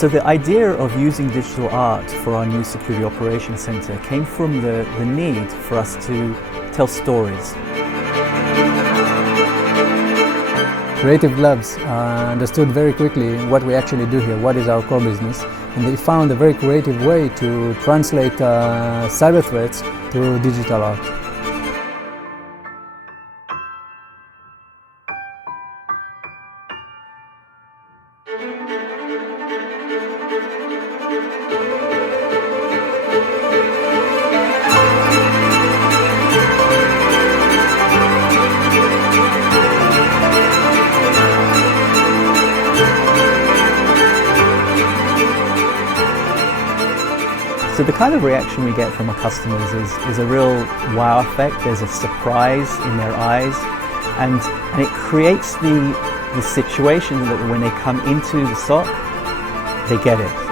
So the idea of using digital art for our new Security Operations Center came from the need for us to tell stories. Creative Labs understood very quickly what we actually do here, what is our core business, and they found a very creative way to translate cyber threats to digital art. So the kind of reaction we get from our customers is a real wow effect. There's a surprise in their eyes, and it creates the situation that when they come into the SOC, they get it.